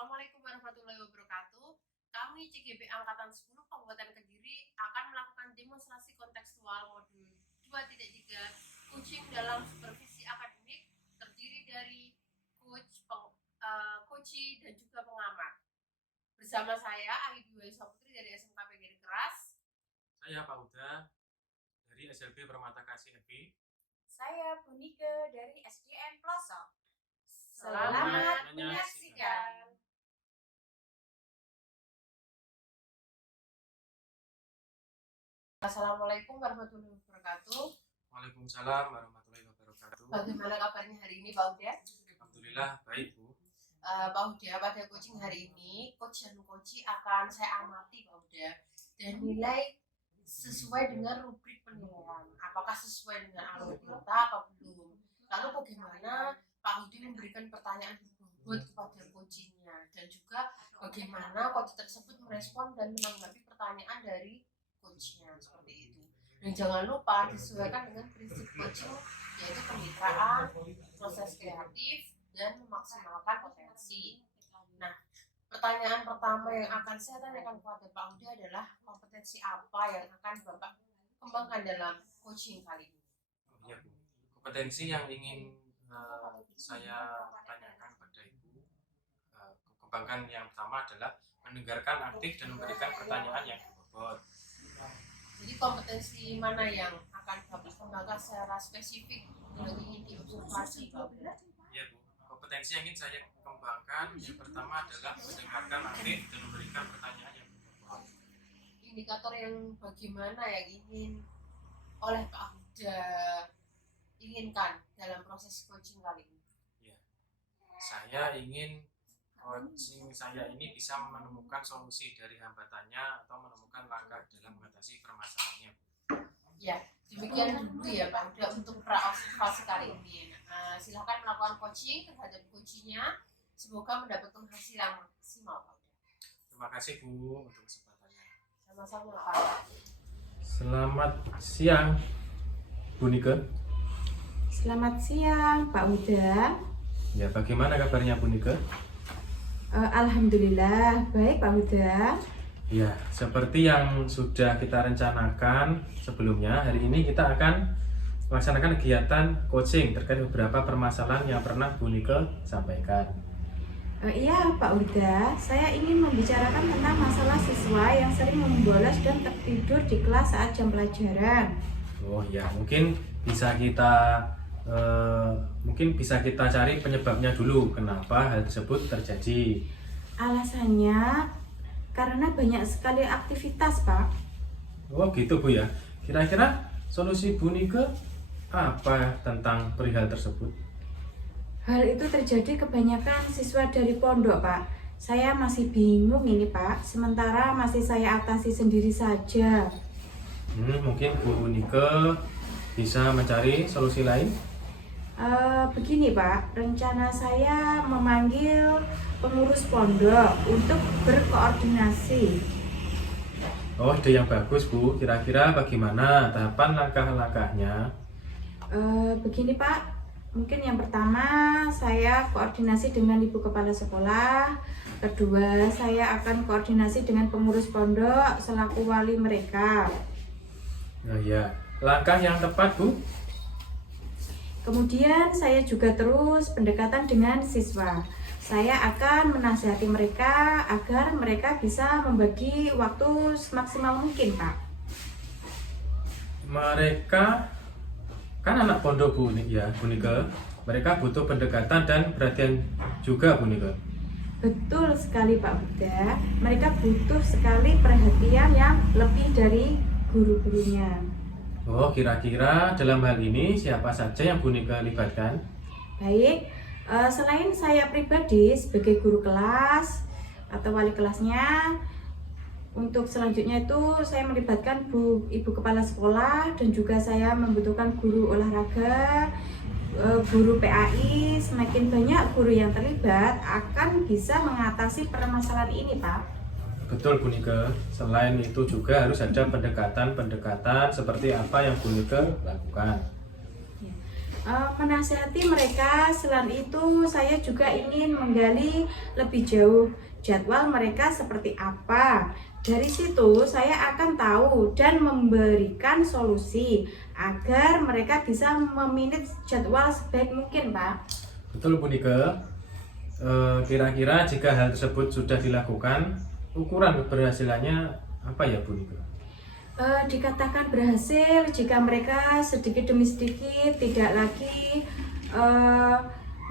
Assalamualaikum warahmatullahi wabarakatuh. Kami CGB Angkatan 10 Kabupaten Kediri akan melakukan demonstrasi kontekstual modul 2.3 coaching dalam supervisi akademik terdiri dari coach, dan juga pengamat. Bersama saya Aidwi Saputri dari SMK PGRI Keras. Saya Pak Uda dari SLB Permata Kasih FB. Saya Bunike dari SDN Pelosok. Selamat menyaksikan. Assalamualaikum warahmatullahi wabarakatuh. Waalaikumsalam warahmatullahi wabarakatuh. Bagaimana kabarnya hari ini, Pak Uda? Alhamdulillah baik, Bu. Pak Uda, pada coaching hari ini, coach dan coach akan saya amati, Pak Uda, dan nilai sesuai dengan rubrik penilaian. Apakah sesuai dengan alur kita atau belum? Lalu bagaimana Pak Uda memberikan pertanyaan buat kepada coachingnya, dan juga bagaimana coach tersebut merespon dan menanggapi pertanyaan dari coachnya, seperti itu. Dan jangan lupa disesuaikan dengan prinsip coaching, yaitu kemitraan, proses kreatif, dan memaksimalkan potensi. Nah, pertanyaan pertama yang akan saya tanyakan kepada Pak Uda adalah kompetensi apa yang akan Bapak kembangkan dalam coaching kali ini? Iya, Bu. Kompetensi yang ingin saya tanyakan pada Ibu, kembangkan yang pertama adalah mendengarkan aktif dan memberikan pertanyaan yang berbobot. Jadi kompetensi mana yang akan Bapak kembangkan secara spesifik yang ingin diobservasi, Pak Uda? Iya, Bu. Kompetensi yang ingin saya kembangkan yang pertama adalah mendengarkan aktif dan memberikan pertanyaan yang berbobot. Indikator yang bagaimana yang ingin oleh Pak Uda inginkan dalam proses coaching kali ini? Ya, saya ingin coaching saya ini bisa menemukan solusi dari hambatannya atau menemukan langkah dalam mengatasi permasalahannya. Ya, demikian dulu ya Pak Uda untuk pra-observasi kali ini. Silakan melakukan coaching terhadap coachingnya. Semoga mendapatkan hasil yang maksimal, Pak Uda. Terima kasih, Bu, untuk kesempatannya. Sama-sama, Pak. Selamat siang, Bu Nike. Selamat siang, Pak Uda. Ya, bagaimana kabarnya Bu Nike? Alhamdulillah baik, Pak Uda. Ya, seperti yang sudah kita rencanakan sebelumnya, hari ini kita akan melaksanakan kegiatan coaching terkait beberapa permasalahan yang pernah Bu Nike sampaikan. Iya, Pak Uda. Saya ingin membicarakan tentang masalah siswa yang sering membolos dan tertidur di kelas saat jam pelajaran. Oh ya, mungkin bisa kita cari penyebabnya dulu, kenapa hal tersebut terjadi. Alasannya karena banyak sekali aktivitas, Pak. Oh gitu, Bu ya. Kira-kira solusi Bu Nike apa tentang perihal tersebut? Hal itu terjadi kebanyakan siswa dari pondok, Pak. Saya masih bingung ini, Pak. Sementara masih saya atasi sendiri saja. Mungkin Bu Nike bisa mencari solusi lain. Begini, Pak, rencana saya memanggil pengurus pondok untuk berkoordinasi. Oh, ide yang bagus, Bu. Kira-kira bagaimana tahapan langkah-langkahnya? Begini, Pak, mungkin yang pertama saya koordinasi dengan ibu kepala sekolah. Kedua, saya akan koordinasi dengan pengurus pondok selaku wali mereka. Nah ya, langkah yang tepat, Bu. Kemudian saya juga terus pendekatan dengan siswa. Saya akan menasihati mereka agar mereka bisa membagi waktu semaksimal mungkin, Pak. Mereka kan anak pondok, Bu Nike. Mereka butuh pendekatan dan perhatian juga, Bu Nike. Betul sekali, Pak Buddha. Mereka butuh sekali perhatian yang lebih dari guru-gurunya. Oh, kira-kira dalam hal ini siapa saja yang Bu Nike libatkan? Baik, selain saya pribadi sebagai guru kelas atau wali kelasnya, untuk selanjutnya itu saya melibatkan ibu kepala sekolah dan juga saya membutuhkan guru olahraga, guru PAI. Semakin banyak guru yang terlibat akan bisa mengatasi permasalahan ini, Pak. Betul, Bu Nike. Selain itu juga harus ada pendekatan-pendekatan seperti apa yang Bu Nike lakukan. menasihati mereka. Selain itu saya juga ingin menggali lebih jauh jadwal mereka seperti apa. Dari situ saya akan tahu dan memberikan solusi agar mereka bisa memanage jadwal sebaik mungkin, Pak. Betul Bu Nike. Kira-kira jika hal tersebut sudah dilakukan, ukuran keberhasilannya apa ya Bu Nike? Dikatakan berhasil jika mereka sedikit demi sedikit tidak lagi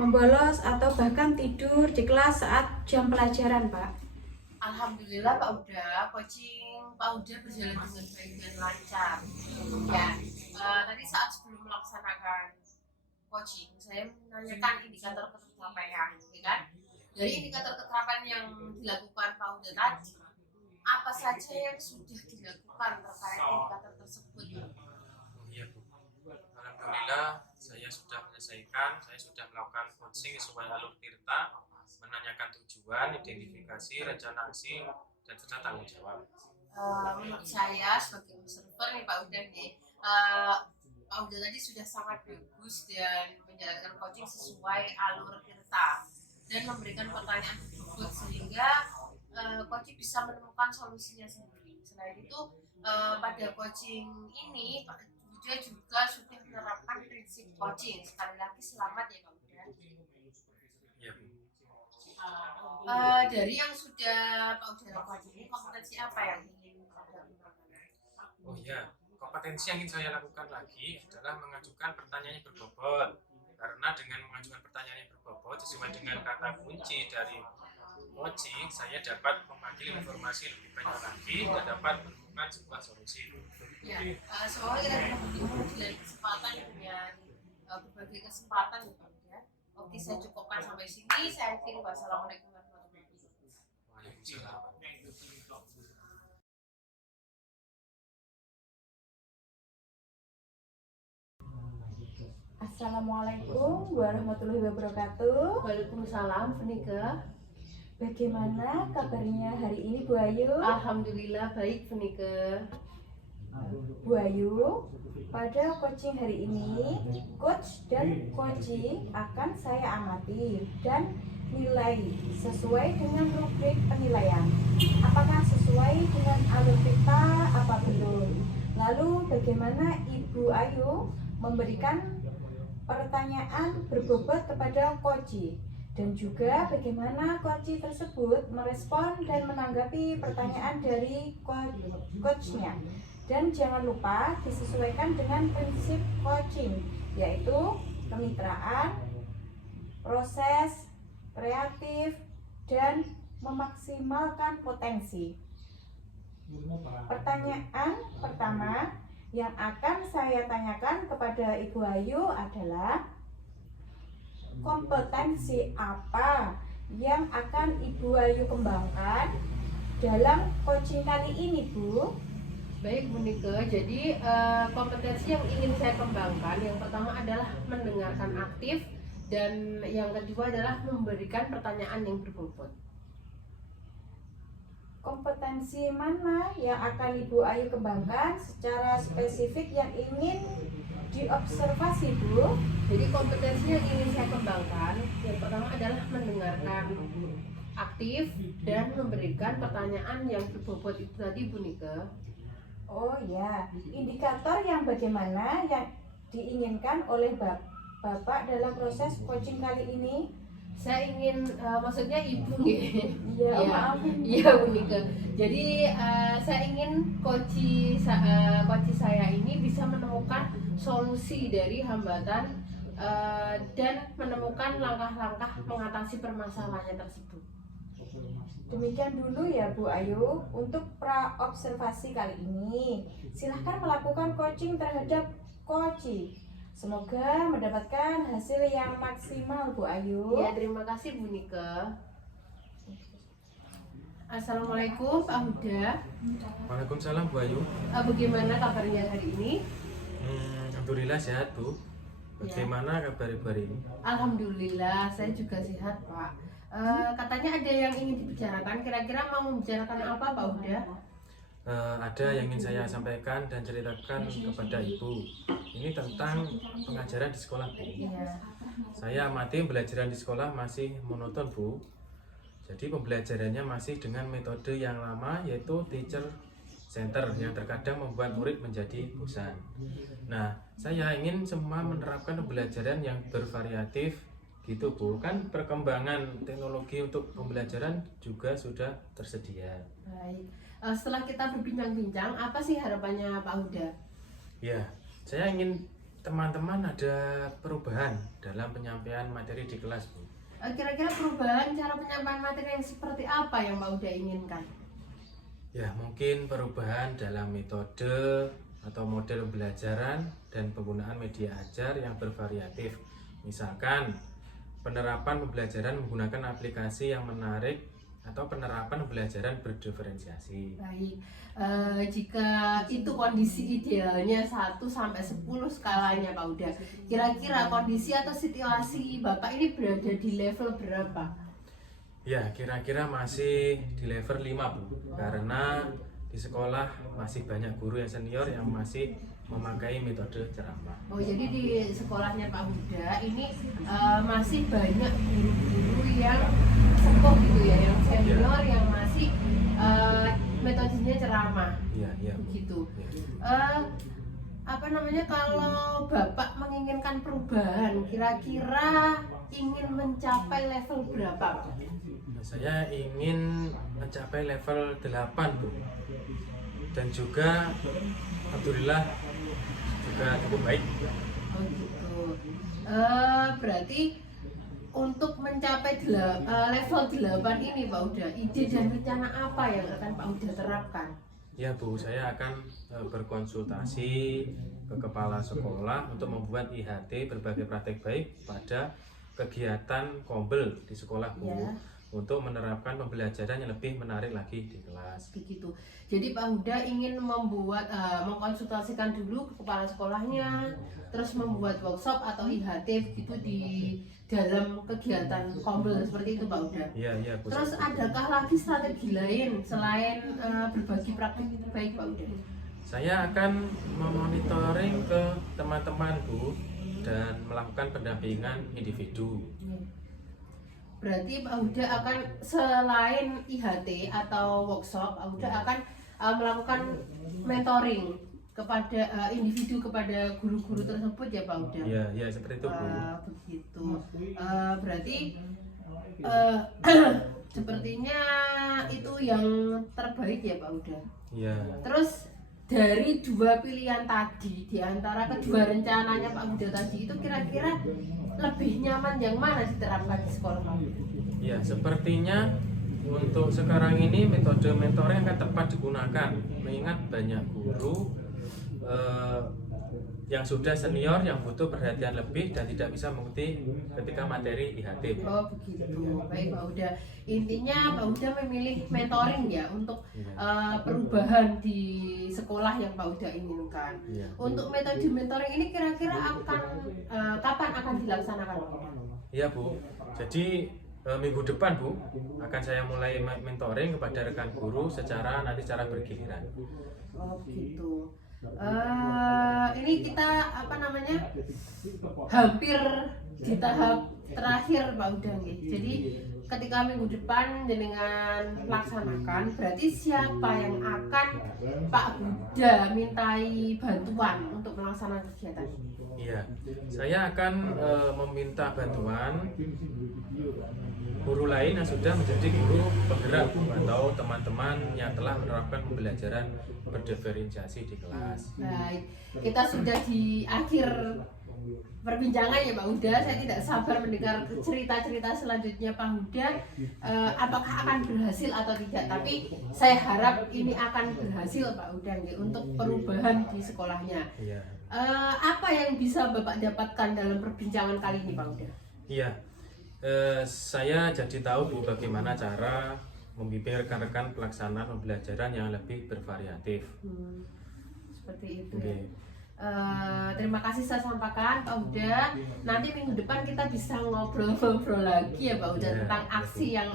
membolos atau bahkan tidur di kelas saat jam pelajaran, Pak. Alhamdulillah Pak Uda, coaching Pak Uda berjalan dengan baik dan lancar. Ya, tadi saat sebelum melaksanakan coaching, saya menanyakan indikator ketercapaian, ya kan? Dari indikator ketercapaian yang dilakukan Pak Uda tadi, apa saja yang sudah dilakukan terkait indikator tersebut? Iya Bu. Alhamdulillah saya sudah menyelesaikan, saya sudah melakukan coaching sesuai alur tirta, menanyakan tujuan, identifikasi, rencana aksi, dan serta tanggung jawab. Menurut saya sebagai observer nih Pak Uda nih, Pak Uda tadi sudah sangat bagus dan menjalankan coaching sesuai alur tirta dan memberikan pertanyaan tersebut sehingga coaching bisa menemukan solusinya sendiri. Selain itu pada coaching ini Pak Uda juga sudah menerapkan prinsip coaching. Sekali lagi selamat ya Pak Uda. Iya Bu. Dari yang sudah Pak Uda lakukan ini, kompetensi apa yang ingin Pak Uda kembangkan? Oh iya, kompetensi yang ingin saya lakukan lagi adalah mengajukan pertanyaan yang berbobot. Karena dengan mengajukan pertanyaan yang berbobot sesuai dengan kata kunci dari coaching, saya dapat memanggil informasi lebih banyak lagi dan dapat menemukan sebuah solusi. Ya, semoga kita bisa bertemu di lain kesempatan dengan berbagai kesempatan ya Pak Uda. Oke, saya cukupkan sampai sini. Saya akhiri. Wassalamualaikum warahmatullahi wabarakatuh. Waalaikumsalam. Assalamualaikum warahmatullahi wabarakatuh. Waalaikumsalam, Funika. Bagaimana kabarnya hari ini, Bu Ayu? Alhamdulillah baik, Funika. Bu Ayu, pada coaching hari ini, coach dan coaching akan saya amati dan nilai sesuai dengan rubrik penilaian. Apakah sesuai dengan alur kita apa belum? Lalu bagaimana Ibu Ayu memberikan pertanyaan berbobot kepada coach dan juga bagaimana coach tersebut merespon dan menanggapi pertanyaan dari coachnya. Dan jangan lupa disesuaikan dengan prinsip coaching, yaitu kemitraan, proses, kreatif, dan memaksimalkan potensi. Pertanyaan pertama yang akan saya tanyakan kepada Ibu Ayu adalah kompetensi apa yang akan Ibu Ayu kembangkan dalam coaching kali ini, Bu? Baik, Bu Nika. Jadi kompetensi yang ingin saya kembangkan yang pertama adalah mendengarkan aktif dan yang kedua adalah memberikan pertanyaan yang berbobot. Kompetensi mana yang akan Ibu Ayu kembangkan secara spesifik yang ingin diobservasi, Bu? Jadi kompetensi yang ingin saya kembangkan yang pertama adalah mendengarkan aktif dan memberikan pertanyaan yang berbobot itu tadi, Bu Nika. Oh ya, indikator yang bagaimana yang diinginkan oleh Bapak dalam proses coaching kali ini? Saya ingin, maksudnya Ibu nih. Iya, Ya. maaf. Iya, Bu Nika. Jadi saya ingin coach saya ini bisa menemukan solusi dari hambatan dan menemukan langkah-langkah mengatasi permasalahannya tersebut. Demikian dulu ya Bu Ayu untuk pra-observasi kali ini. Silahkan melakukan coaching terhadap coach. Semoga mendapatkan hasil yang maksimal, Bu Ayu. Ya, terima kasih Bu Nika. Assalamualaikum Pak Huda. Waalaikumsalam Bu Ayu. Bagaimana kabarnya hari ini? Alhamdulillah sehat Bu. Bagaimana kabar Ibu hari ini? Alhamdulillah, saya juga sehat Pak. Katanya ada yang ingin dibicarakan. Kira-kira mau membicarakan apa Pak Huda? ada yang ingin saya sampaikan dan ceritakan kepada Ibu. Ini tentang pengajaran di sekolah, Bu. Iya. Saya amati pembelajaran di sekolah masih monoton, Bu. Jadi pembelajarannya masih dengan metode yang lama, yaitu teacher center, yang terkadang membuat murid menjadi bosan. Nah, saya ingin semua menerapkan pembelajaran yang bervariatif gitu, Bu. Kan perkembangan teknologi untuk pembelajaran juga sudah tersedia. Baik. Setelah kita berbincang-bincang, apa sih harapannya Pak Huda? Ya, saya ingin teman-teman ada perubahan dalam penyampaian materi di kelas, Bu. Kira-kira perubahan cara penyampaian materi yang seperti apa yang Pak Huda inginkan? Ya, mungkin perubahan dalam metode atau model pembelajaran dan penggunaan media ajar yang bervariatif. Misalkan penerapan pembelajaran menggunakan aplikasi yang menarik atau penerapan pembelajaran berdiferensiasi. Baik. Jika itu kondisi idealnya 1 sampai 10 skalanya Pak Huda, kira-kira kondisi atau situasi Bapak ini berada di level berapa? Ya, kira-kira masih di level 5, Bu. Karena di sekolah masih banyak guru yang senior yang masih memakai metode ceramah. Oh, jadi di sekolahnya Pak Huda ini masih banyak guru-guru yang sepuh gitu ya, yang senior yang masih metodenya ceramah. Iya, iya, Bu. Begitu. Ya. Kalau Bapak menginginkan perubahan, kira-kira ingin mencapai level berapa, Pak? Nah, saya ingin mencapai level 8, Bu. Dan juga alhamdulillah juga cukup baik. Oh gitu. Berarti untuk mencapai level 8 ini Pak Huda, ide dan rencana apa yang akan Pak Huda terapkan? Ya, Bu, saya akan berkonsultasi ke kepala sekolah untuk membuat IHT berbagai praktek baik pada kegiatan kombel di sekolah, Bu. Ya. Untuk menerapkan pembelajaran yang lebih menarik lagi di kelas. Begitu. Jadi Pak Huda ingin mengkonsultasikan dulu ke kepala sekolahnya, terus membuat workshop atau IHT begitu di dalam kegiatan kombel seperti itu Pak Huda. Iya, iya, Bu. Terus adakah lagi strategi lain selain berbagi praktik baik Pak Huda? Saya akan memonitoring ke teman-teman, Bu, dan melakukan pendampingan individu. Berarti Pak Huda akan selain IHT atau workshop, Pak Huda akan melakukan mentoring kepada individu, kepada guru-guru tersebut ya Pak Huda? Iya, iya, seperti itu, Bu. Begitu. Berarti sepertinya itu yang terbaik ya Pak Huda. Iya. Terus dari dua pilihan tadi, di antara kedua rencananya Pak Huda tadi, itu kira-kira lebih nyaman yang mana diterapkan di sekolah Pak Huda? Ya, sepertinya untuk sekarang ini metode mentoring akan tepat digunakan, mengingat banyak guru yang sudah senior yang butuh perhatian lebih dan tidak bisa mengikuti ketika materi IHT. Oh begitu, baik Pak Huda. Intinya Pak Huda memilih mentoring ya untuk perubahan di sekolah yang Pak Huda inginkan. Iya. Untuk metode mentoring ini kira-kira akan kapan akan dilaksanakan Pak Huda? Iya, Bu. Jadi minggu depan, Bu, akan saya mulai mentoring kepada rekan guru secara bergiliran. Oh begitu. Ini kita hampir di tahap terakhir Pak Huda nggih. Jadi ketika minggu depan dengan laksanakan, berarti siapa yang akan Pak Huda mintai bantuan untuk melaksanakan kegiatan ini? Iya, saya akan meminta bantuan guru lain yang sudah menjadi guru penggerak atau teman-teman yang telah menerapkan pembelajaran berdiferensiasi di kelas. Baik, kita sudah di akhir perbincangan ya Pak Huda. Saya tidak sabar mendengar cerita-cerita selanjutnya Pak Huda. Apakah akan berhasil atau tidak? Tapi saya harap ini akan berhasil Pak Huda untuk perubahan di sekolahnya. Iya. Apa yang bisa Bapak dapatkan dalam perbincangan kali ini Pak Huda? Iya. Saya jadi tahu, Bu, bagaimana cara membimbing rekan-rekan pelaksanaan pembelajaran yang lebih bervariatif. Seperti itu. Oke. Terima kasih saya sampaikan Pak Huda. Nanti minggu depan kita bisa ngobrol-ngobrol lagi ya Pak Huda tentang aksi yang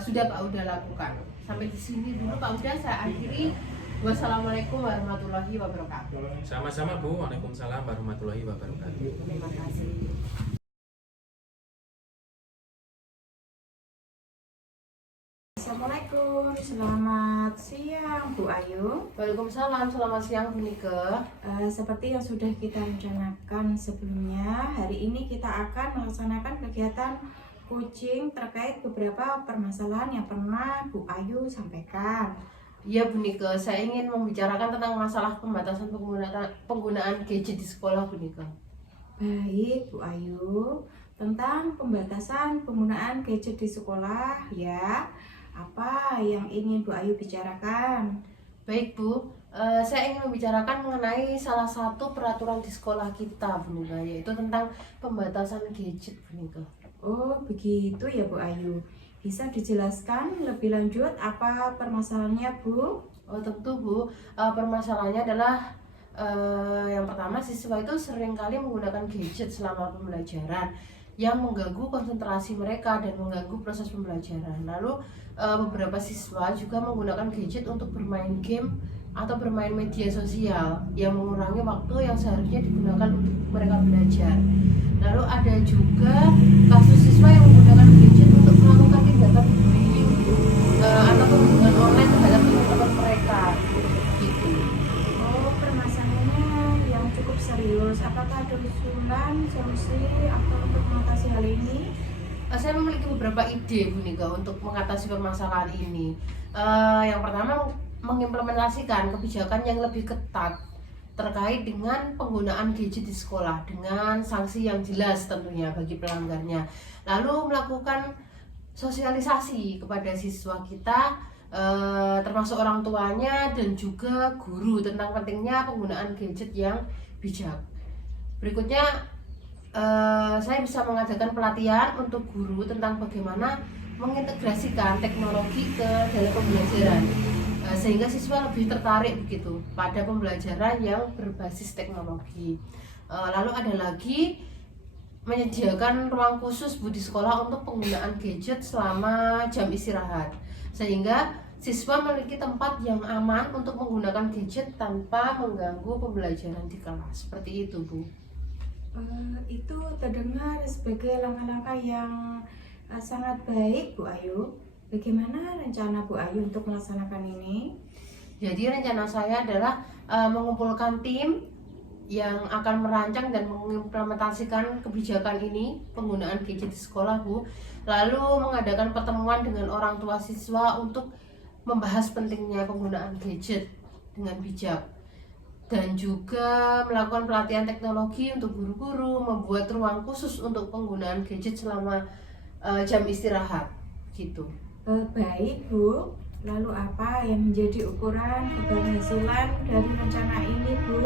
sudah Pak Huda lakukan. Sampai di sini dulu Pak Huda, saya akhiri. Wassalamualaikum warahmatullahi wabarakatuh. Sama-sama Bu. Waalaikumsalam warahmatullahi wabarakatuh. Terima kasih. Assalamualaikum, selamat siang Bu Ayu. Waalaikumsalam, selamat siang Bu Nike. Seperti yang sudah kita rencanakan sebelumnya, hari ini kita akan melaksanakan kegiatan coaching terkait beberapa permasalahan yang pernah Bu Ayu sampaikan. Iya Bu Nike, saya ingin membicarakan tentang masalah pembatasan penggunaan gadget di sekolah Bu Nike. Baik Bu Ayu, tentang pembatasan penggunaan gadget di sekolah ya. Apa yang ingin Bu Ayu bicarakan? Baik Bu, saya ingin membicarakan mengenai salah satu peraturan di sekolah kita Bu Nika, yaitu tentang pembatasan gadget Bu Nika. Oh begitu ya Bu Ayu. Bisa dijelaskan lebih lanjut apa permasalahannya Bu? Oh tentu Bu, permasalahannya adalah yang pertama, siswa itu seringkali menggunakan gadget selama pembelajaran yang mengganggu konsentrasi mereka dan mengganggu proses pembelajaran. Lalu beberapa siswa juga menggunakan gadget untuk bermain game atau bermain media sosial yang mengurangi waktu yang seharusnya digunakan untuk mereka belajar. Lalu ada juga kasus siswa yang menggunakan gadget untuk melakukan tindakan bullying atau perundungan online terhadap teman-teman mereka. Gitu. Oh permasalahannya yang cukup serius. Apakah ada usulan, solusi atau untuk mengatasi hal ini? Saya memiliki beberapa ide Bu Nika untuk mengatasi permasalahan ini. Yang pertama, mengimplementasikan kebijakan yang lebih ketat terkait dengan penggunaan gadget di sekolah dengan sanksi yang jelas tentunya bagi pelanggarnya. Lalu melakukan sosialisasi kepada siswa kita, termasuk orang tuanya dan juga guru tentang pentingnya penggunaan gadget yang bijak. Berikutnya, saya bisa mengadakan pelatihan untuk guru tentang bagaimana mengintegrasikan teknologi ke dalam pembelajaran, sehingga siswa lebih tertarik begitu pada pembelajaran yang berbasis teknologi. Lalu ada lagi menyediakan ruang khusus Bu di sekolah untuk penggunaan gadget selama jam istirahat, sehingga siswa memiliki tempat yang aman untuk menggunakan gadget tanpa mengganggu pembelajaran di kelas. Seperti itu Bu. Itu terdengar sebagai langkah-langkah yang sangat baik Bu Ayu. Bagaimana rencana Bu Ayu untuk melaksanakan ini? Jadi rencana saya adalah mengumpulkan tim yang akan merancang dan mengimplementasikan kebijakan ini, penggunaan gadget di sekolah Bu. Lalu mengadakan pertemuan dengan orang tua siswa untuk membahas pentingnya penggunaan gadget dengan bijak. Dan juga melakukan pelatihan teknologi untuk guru-guru, membuat ruang khusus untuk penggunaan gadget selama jam istirahat gitu. Baik Bu, lalu apa yang menjadi ukuran keberhasilan dari rencana ini Bu?